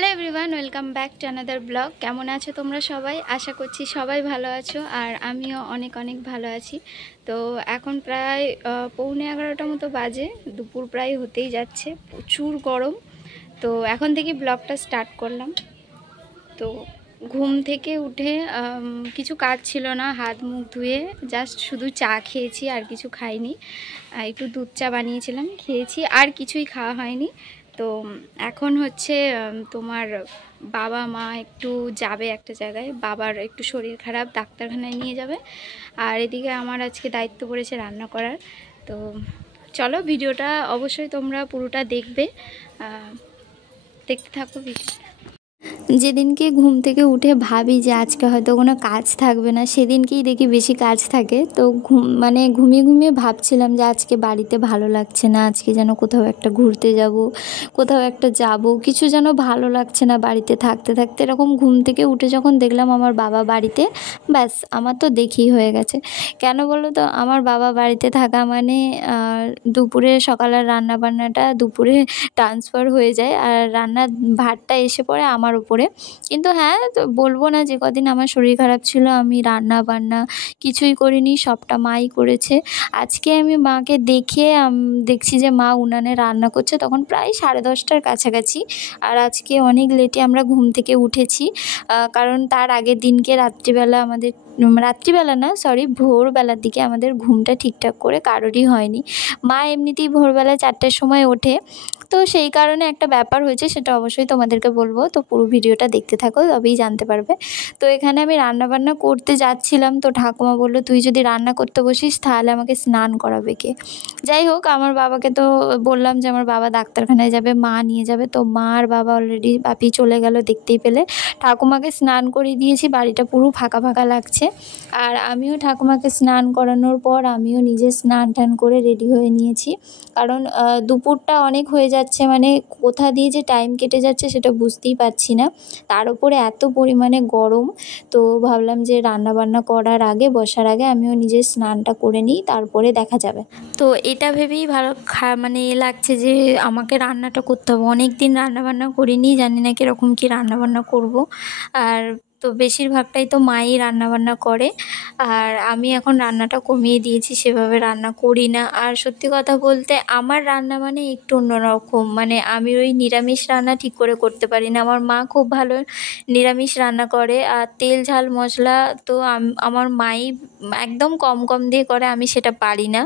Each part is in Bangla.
Hello everyone, welcome back to another blog. কেমন আছো তোমরা সবাই? আশা করছি সবাই ভালো আছো, আর আমিও অনেক অনেক ভালো আছি। তো এখন প্রায় 11:45 মতো বাজে, দুপুর প্রায় হতেই যাচ্ছে, প্রচুর গরম। তো এখন থেকে ব্লগটা স্টার্ট করলাম। তো ঘুম থেকে উঠে কিছু কাজ ছিল না, হাত মুখ ধুয়ে জাস্ট শুধু চা খেয়েছি, আর কিছু খাইনি। একটু দুধ চা বানিয়েছিলাম, খেয়েছি, আর কিছুই খাওয়া হয়নি। তো এখন হচ্ছে তোমার বাবা মা একটু যাবে একটা জায়গায়, বাবার একটু শরীর খারাপ, ডাক্তারখানায় নিয়ে যাবে। আর এদিকে আমার আজকে দায়িত্ব পড়েছে রান্না করার। তো চলো, ভিডিওটা অবশ্যই তোমরা পুরোটা দেখবে, দেখতে থাকো ভিডিও। যেদিনকে ঘুম থেকে উঠে ভাবি যে আজকে হয়তো কোনো কাজ থাকবে না, সেদিনকেই দেখি বেশি কাজ থাকে। তো ঘুমিয়ে ঘুমিয়ে ভাবছিলাম যে আজকে বাড়িতে ভালো লাগছে না, আজকে যেন কোথাও একটা ঘুরতে যাব, কোথাও একটা যাব, কিছু যেন ভালো লাগছে না বাড়িতে থাকতে থাকতে। এরকম ঘুম থেকে উঠে যখন দেখলাম আমার বাবা বাড়িতে, ব্যাস আমার তো দেখেই হয়ে গেছে। কেন বলো তো, আমার বাবা বাড়িতে থাকা মানে দুপুরে সকালের রান্না বান্নাটা দুপুরে ট্রান্সফার হয়ে যায়, আর রান্নার ভাতটা এসে পড়ে আমার উপরে। কিন্তু হ্যাঁ, তো বলবো না যে কদিন আমার শরীর খারাপ ছিল আমি রান্না বান্না কিছুই করিনি, সবটা মাই করেছে। আজকে আমি মাকে দেখে দেখছি যে মা উনানে রান্না করছে, তখন প্রায় 10:30টার কাছাকাছি। আর আজকে অনেক লেটে আমরা ঘুম থেকে উঠেছি, কারণ তার আগের দিনকে রাত্রিবেলা না, ভোরবেলার দিকে আমাদের ঘুমটা ঠিকঠাক করে কারোরই হয়নি। মা এমনিতেই ভোরবেলা 4টার সময় ওঠে, তো সেই কারণে একটা ব্যাপার হয়েছে, সেটা অবশ্যই তোমাদেরকে বলবো। তো পুরো ভিডিওটা দেখতে থাকো, তবেই জানতে পারবে। তো এখানে আমি রান্নাবান্না করতে যাচ্ছিলাম, তো ঠাকুমা বললো তুই যদি রান্না করতে বসিস তাহলে আমাকে স্নান করাবে কে। যাই হোক, আমার বাবাকে তো বললাম যে আমার বাবা ডাক্তারখানায় যাবে, মা নিয়ে যাবে। তো মা আর বাবা অলরেডি, বাপি চলে গেল দেখতেই পেলে। ঠাকুমাকে স্নান করিয়ে দিয়েছি, বাড়িটা পুরো ফাঁকা ফাঁকা লাগছে। আর আমিও ঠাকুমাকে স্নান করানোর পর আমিও নিজে স্নান টান করে রেডি হয়ে নিয়েছি, কারণ দুপুরটা অনেক হয়ে যাচ্ছে, মানে কোথা দিয়ে যে টাইম কেটে যাচ্ছে সেটা বুঝতেই পারছি না। তার উপরে এত পরিমাণে গরম। তো ভাবলাম যে রান্না বান্না করার আগে, বসার আগে আমিও নিজের স্নানটা করে নিই, তারপরে দেখা যাবে। তো এটা ভেবেই ভালো মানে লাগছে যে আমাকে রান্নাটা করতে হবে। অনেক দিন রান্নাবান্না করিনি, জানি না কীরকম কী রান্নাবান্না করব। আর তো বেশিরভাগটাই তো মাই রান্নাবান্না করে, আর আমি এখন রান্নাটা কমিয়ে দিয়েছি, সেভাবে রান্না করি না। আর সত্যি কথা বলতে আমার রান্না মানে একটু অন্যরকম, মানে আমি ওই নিরামিষ রান্না ঠিক করে করতে পারি না। আমার মা খুব ভালো নিরামিষ রান্না করে, আর তেল ঝাল মশলা তো আমার মাই একদম কম কম দিয়ে করে, আমি সেটা পারি না।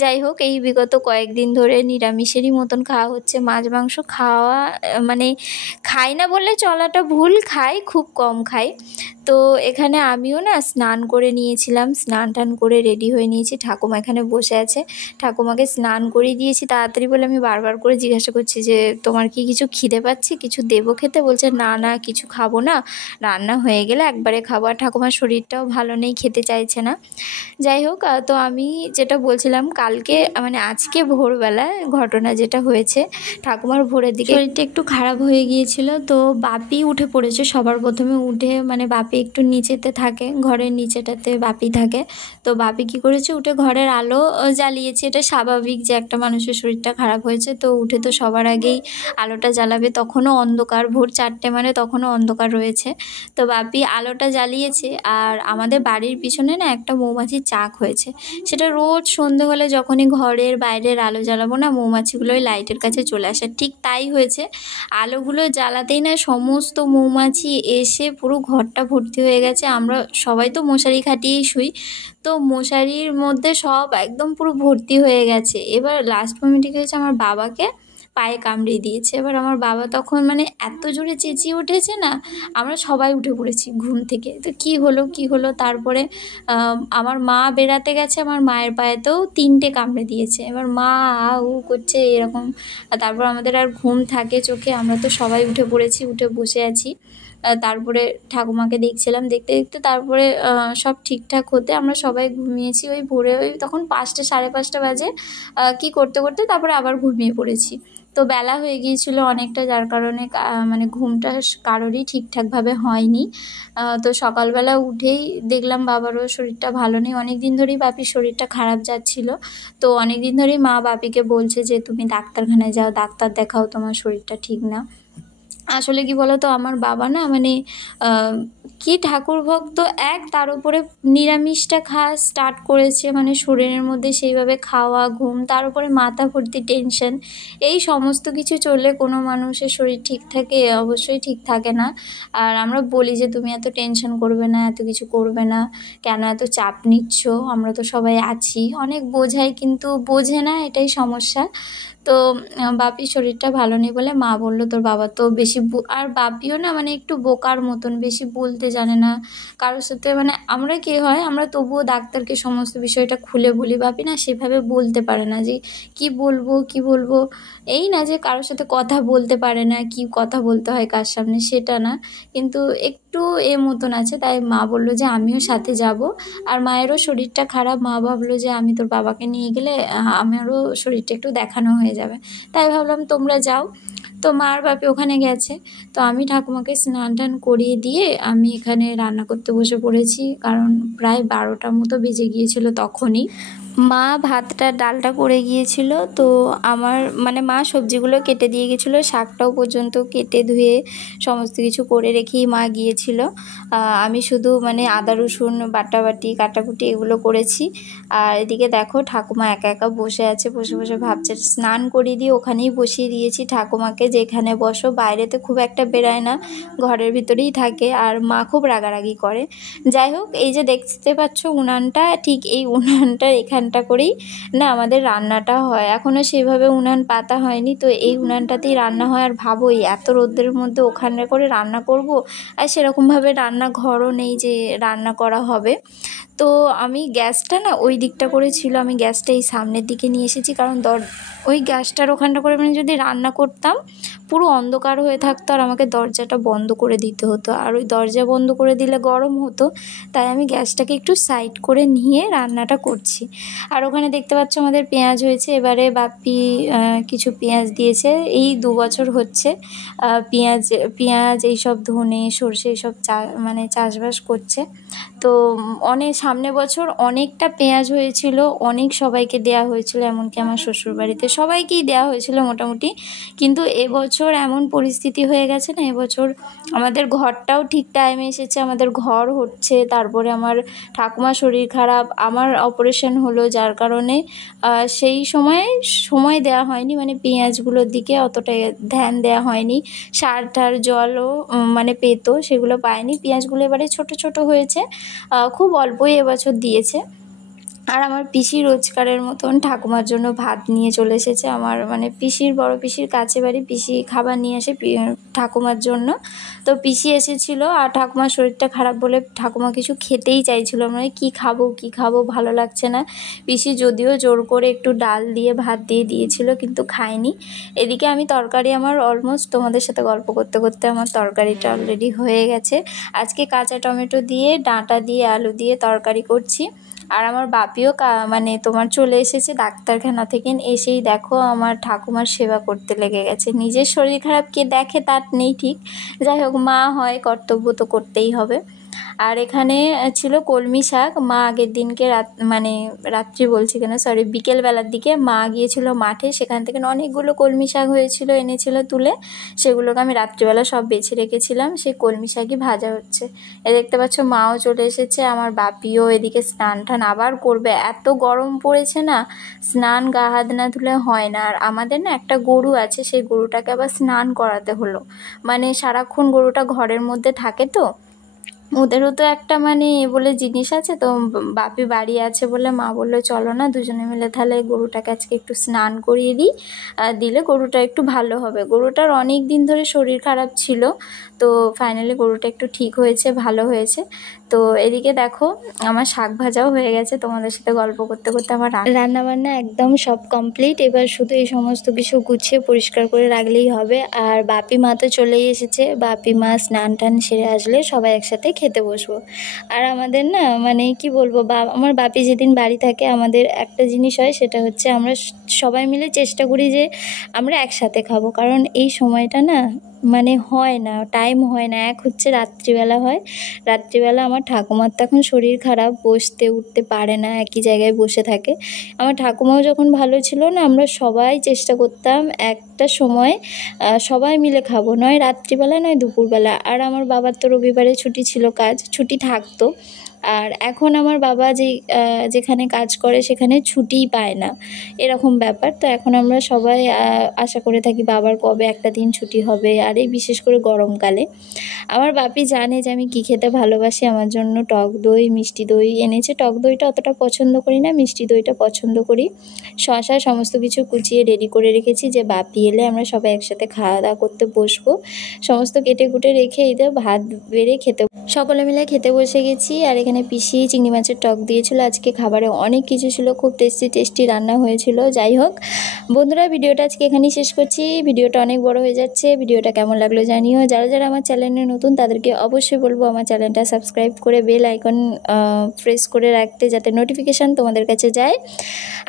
যাই হোক, এই বিগত কয়েকদিন ধরে নিরামিষেরই মতন খাওয়া হচ্ছে, মাছ মাংস খাওয়া মানে খাই না বললে চলাটা ভুল, খাই, খুব কম খাই। তো এখানে আমিও না স্নান করে নিয়েছিলাম, স্নান টান করে রেডি হয়ে নিয়েছি। ঠাকুমা এখানে বসে আছে, ঠাকুমাকে স্নান করিয়ে দিয়েছি তাড়াতাড়ি বলে। আমি বারবার করে জিজ্ঞাসা করছি যে তোমার কি কিছু খিদে পাচ্ছে, কিছু দেবো খেতে? বলছে না না, কিছু খাবো না, রান্না হয়ে গেলে একবারে খাবো। আর ঠাকুমার শরীরটাও ভালো নেই, খেতে চাইছে না। যাই হোক, তো আমি যেটা বলছিলাম, কালকে মানে আজকে ভোরবেলায় ঘটনা যেটা হয়েছে, ঠাকুমার ভোরের দিকে শরীরটা একটু খারাপ হয়ে গিয়েছিল। তো বাপি উঠে পড়েছে সবার প্রথমে, উঠে মানে বাপি একটু নিচেতে থাকে, ঘরের নিচেটাতে বাপি থাকে। তো বাপি কী করেছে, উঠে ঘরের আলো জ্বালিয়েছে। এটা স্বাভাবিক যে একটা মানুষের শরীরটা খারাপ হয়েছে, তো উঠে তো সবার আগেই আলোটা জ্বালাবে। তখনও অন্ধকার, ভোর 4টে মানে তখনও অন্ধকার রয়েছে। তো বাপি আলোটা জ্বালিয়েছে। আর আমাদের বাড়ির পিছনে না একটা মৌমাছির চাক হয়েছে, সেটা রোজ সন্ধে হলে যখনই ঘরের বাইরের আলো জ্বালাবো না, মৌমাছিগুলো ওই লাইটের কাছে চলে আসে। ঠিক তাই হয়েছে, আলোগুলো জ্বালাতেই না সমস্ত মৌমাছি এসে পুরো ঘরটা ভর্তি হয়ে গেছে। আমরা সবাই তো মশারি খাটিয়েই শুই, তো মশারির মধ্যে সব একদম পুরো ভর্তি হয়ে গেছে। এবার লাস্ট মোমেন্টে কী হয়েছে, আমার বাবাকে পায়ে কামড়িয়ে দিয়েছে। এবার আমার বাবা তখন মানে এত জোরে চেঁচিয়ে উঠেছে না, আমরা সবাই উঠে পড়েছি ঘুম থেকে। তো কী হলো, তারপরে আমার মা বেরাতে গেছে, আমার মায়ের পায়েতেও 3টে কামড়ে দিয়েছে। এবার মা উ করছে এরকম। তারপর আমাদের আর ঘুম থাকে চোখে, আমরা তো সবাই উঠে পড়েছি, উঠে বসে আছি। তারপরে ঠাকুমাকে দেখছিলাম, দেখতে দেখতে তারপরে সব ঠিকঠাক হতে আমরা সবাই ঘুমিয়েছি। ওই ভোরে ওই তখন 5টে 5:30 বাজে, কি করতে করতে তারপরে আবার ঘুমিয়ে পড়েছি। তো বেলা হয়ে গিয়েছিল অনেকটা, যার কারণে মানে ঘুমটা কারোরই ঠিকঠাকভাবে হয়নি। তো সকালবেলা উঠেই দেখলাম বাবারও শরীরটা ভালো নেই, অনেক দিন ধরেই বাপির শরীরটা খারাপ যাচ্ছিল। তো অনেক দিন ধরেই মা বাপিকে বলছে যে তুমি ডাক্তারখানায় যাও, ডাক্তার দেখাও, তোমার শরীরটা ঠিক না। আসলে কি বলতো, আমার বাবা না মানে কি ঠাকুর ভক্ত এক, তার উপরে নিরামিষটা খাওয়া স্টার্ট করেছে, মানে শরীরের মধ্যে সেইভাবে খাওয়া, ঘুম, তার উপরে মাথা ভর্তি টেনশন। এই সমস্ত কিছু চললে কোনো মানুষের শরীর ঠিক থাকে? অবশ্যই ঠিক থাকে না। আর আমরা বলি যে তুমি এত টেনশন করবে না, এত কিছু করবে না, কেন এত চাপ নিচ্ছ, আমরা তো সবাই আছি, অনেক বোঝাই কিন্তু বোঝে না, এটাই সমস্যা। তো বাপির শরীরটা ভালো নেই বলে মা বললো তোর বাবা তো বেশি আর বাপিও না মানে একটু বোকার মতন, বেশি বলতে জানে না কারোর সাথে। মানে আমরা কি হয়, আমরা তবুও ডাক্তারকে সমস্ত বিষয়টা খুলে বলি, বাপি না সেভাবে বলতে পারে না যে কি বলবো কি বলবো। এই না যে কারোর সাথে কথা বলতে পারে না, কি কথা বলতে হয় কার সামনে সেটা না, কিন্তু একটু মতন আছে। তাই মা বললো যে আমিও সাথে যাব। আর মায়েরও শরীরটা খারাপ, মা ভাবলো যে আমি তোর বাবাকে নিয়ে গেলে আমারও শরীরটা একটু দেখানো হয়ে যাবে। তাই ভাবলাম তোমরা যাও। তো মা আর বাপি ওখানে গেছে। তো আমি ঠাকুমাকে স্নান টান করিয়ে দিয়ে আমি এখানে রান্না করতে বসে পড়েছি, কারণ প্রায় 12টার মতো বেজে গিয়েছিল তখনই। মা ভাতটা ডালটা করে গিয়েছিল, তো আমার মানে মা সবজিগুলো কেটে দিয়ে গেছিলো, শাকটাও পর্যন্ত কেটে ধুয়ে সমস্ত কিছু করে রেখেই মা গিয়েছিল। আমি শুধু মানে আদা রসুন বাটাবাটি কাটাকুটি এগুলো করেছি। আর এদিকে দেখো ঠাকুমা একা একা বসে আছে, বসে বসে ভাবছে। স্নান করিয়ে দিয়ে ওখানেই বসিয়ে দিয়েছি ঠাকুমাকে, যেখানে বসো, বাইরেতে খুব একটা বেরায় না, ঘরের ভিতরেই থাকে। আর মা খুব রাগারাগি করে। যাই হোক, এই যে দেখতে পাচ্ছ উনানটা, ঠিক এই উনানটার এখানটা করেই না আমাদের রান্নাটা হয়। এখনও সেভাবে উনান পাতা হয়নি, তো এই উনানটাতেই রান্না হয়। আর ভাবো এই এত রোদ্রের মধ্যে ওখানে করে রান্না করব, আর সেরকমভাবে রান্নাঘরও নেই যে রান্না করা হবে। তো আমি গ্যাসটা না ওই দিকটা করে ছিল, আমি গ্যাসটা এই সামনের দিকে নিয়ে এসেছি, কারণ ওই গ্যাসটার ওখানটা করে মানে যদি রান্না করতাম পুরো অন্ধকার হয়ে থাকতো, আর আমাকে দরজাটা বন্ধ করে দিতে হতো, আর ওই দরজা বন্ধ করে দিলে গরম হতো। তাই আমি গ্যাসটাকে একটু সাইড করে নিয়ে রান্নাটা করছি। আর ওখানে দেখতে পাচ্ছ আমাদের পেঁয়াজ হয়েছে। এবারে বাপি কিছু পেঁয়াজ দিয়েছে, এই 2 বছর হচ্ছে পেঁয়াজ এইসব ধনে সর্ষে এইসব মানে চাষবাস করছে। তো অনেক সামনে বছর অনেকটা পেঁয়াজ হয়েছিল, অনেক সবাইকে দেয়া হয়েছিল, এমনকি আমার শ্বশুরবাড়িতে সবাইকেই দেয়া হয়েছিল মোটামুটি। কিন্তু এবছর এমন পরিস্থিতি হয়ে গেছে না, এবছর আমাদের ঘরটাও ঠিক টাইমে এসেছে, আমাদের ঘর হচ্ছে, তারপরে আমার ঠাকুমার শরীর খারাপ, আমার অপারেশন হলো, যার কারণে সেই সময় দেওয়া হয়নি, মানে পেঁয়াজগুলোর দিকে অতটা ধ্যান দেওয়া হয়নি। সার টার জলও মানে পেতো, সেগুলো পায়নি। পেঁয়াজগুলো এবারে ছোট ছোট হয়েছে, খুব অল্পই এবছর দিয়েছে। আর আমার পিসি রোজকারের মতন ঠাকুমার জন্য ভাত নিয়ে চলে এসেছে। আমার মানে পিসির বড় পিসির কাছে বাড়ি, পিসি খাবার নিয়ে আসে ঠাকুমার জন্য। তো পিসি এসেছিলো, আর ঠাকুমার শরীরটা খারাপ বলে ঠাকুমা কিছু খেতেই চাইছিল, মানে কি খাবো ভালো লাগছে না। পিসি যদিও জোর করে একটু ডাল দিয়ে ভাত দিয়ে দিয়েছিল, কিন্তু খায়নি। এদিকে আমি তরকারি আমার অলমোস্ট, তোমাদের সাথে গল্প করতে করতে আমার তরকারিটা অলরেডি হয়ে গেছে। আজকে কাঁচা টমেটো দিয়ে ডাঁটা দিয়ে আলু দিয়ে তরকারি করছি। আর আমার বাপিও মানে তোমার চলে এসেছে ডাক্তারখানা থেকে, এসেই দেখো আমার ঠাকুমার সেবা করতে লেগে গেছে। নিজের শরীর খারাপ কে দেখে তার নেই ঠিক, যাই হোক মা হয়, কর্তব্য তো করতেই হবে। আর এখানে ছিল কলমি শাক। মা আগের দিনকে মানে রাত্রি বলছি কেন, সরি, বিকেলবেলার দিকে মা গিয়েছিল মাঠে, সেখান থেকে অনেকগুলো কলমি শাক হয়েছিল, এনেছিল তুলে, সেগুলোকে আমি রাত্রিবেলা সব বেছে রেখেছিলাম। সেই কলমি শাকই ভাজা হচ্ছে। এ দেখতে পাচ্ছ মাও চলে এসেছে, আমার বাপিও এদিকে স্নান টান আবার করবে, এত গরম পড়েছে না, স্নান গা হাত না ধুলে হয় না। আর আমাদের না একটা গরু আছে, সেই গরুটাকে আবার স্নান করাতে হলো, মানে সারাক্ষণ গরুটা ঘরের মধ্যে থাকে, তো ওদেরও তো একটা মানে বলে জিনিস আছে। তো বাপি বাড়ি আছে বলে মা বললো চলো না দুজনে মিলে তাহলে গরুটাকে আজকে একটু স্নান করিয়ে দিই, দিলে গরুটা একটু ভালো হবে। গরুটার অনেক দিন ধরে শরীর খারাপ ছিল, তো ফাইনালি গরুটা একটু ঠিক হয়েছে, ভালো হয়েছে। তো এদিকে দেখো আমার শাক ভাজাও হয়ে গেছে। তোমাদের সাথে গল্প করতে করতে আমার রান্নাবান্না একদম সব কমপ্লিট। এবার শুধু এই সমস্ত কিছু গুছিয়ে পরিষ্কার করে রাখলেই হবে। আর বাপি মা তো চলেই এসেছে, বাপি মা স্নান টান সেরে আসলে সবাই একসাথে খেতে বসবো। আর আমাদের না মানে কি বলবো, আমার বাপি যেদিন বাড়ি থাকে আমাদের একটা জিনিস হয়, সেটা হচ্ছে আমরা সবাই মিলে চেষ্টা করি যে আমরা একসাথে খাবো, কারণ এই সময়টা না মানে হয় না, টাইম হয় না। এক হচ্ছে রাত্রিবেলা হয়, রাত্রিবেলা আমার ঠাকুমার তো এখন শরীর খারাপ, বসতে উঠতে পারে না, একই জায়গায় বসে থাকে। আমার ঠাকুমাও যখন ভালো ছিল না, আমরা সবাই চেষ্টা করতাম একটা সময় সবাই মিলে খাবো, নয় রাত্রিবেলা নয় দুপুরবেলা। আর আমার বাবার তো রবিবারে ছুটি ছিল, কাজ ছুটি থাকতো। আর এখন আমার বাবা যেখানে কাজ করে সেখানে ছুটিই পায় না, এরকম ব্যাপার। তো এখন আমরা সবাই আশা করে থাকি বাবার কবে একটা দিন ছুটি হবে, আর এই বিশেষ করে গরমকালে। আমার বাপি জানে যে আমি কী খেতে ভালোবাসি, আমার জন্য টক দই মিষ্টি দই এনেছে। টক দইটা অতটা পছন্দ করি না, মিষ্টি দইটা পছন্দ করি। শশা সমস্ত কিছু কুচিয়ে রেডি করে রেখেছি, যে বাপি এলে আমরা সবাই একসাথে খাওয়া দাওয়া করতে বসবো। সমস্ত কেটে কুটে রেখে এই ভাত বেড়ে খেতে সকলে মিলে খেতে বসে গেছি। আর এখানে পিসি চিংড়ি মাছের টক দিয়েছিল, আজকে খাবারে অনেক কিছু ছিল, খুব টেস্টি টেস্টি রান্না হয়েছিল। যাই হোক বন্ধুরা, ভিডিওটা আজকে এখানেই শেষ করছি। ভিডিওটা অনেক বড় হয়ে যাচ্ছে, ভিডিওটা কেমন লাগলো জানিও। যারা যারা আমার চ্যানেলে নতুন তাদেরকে অবশ্যই বলবো আমার চ্যানেলটা সাবস্ক্রাইব করে বেল আইকন প্রেস করে রাখতে, যাতে নোটিফিকেশান তোমাদের কাছে যায়।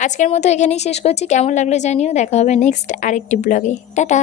আজকের মতো এখানেই শেষ করছি, কেমন লাগলো জানিও। দেখা হবে নেক্সট আরেকটি ব্লগে। টাটা।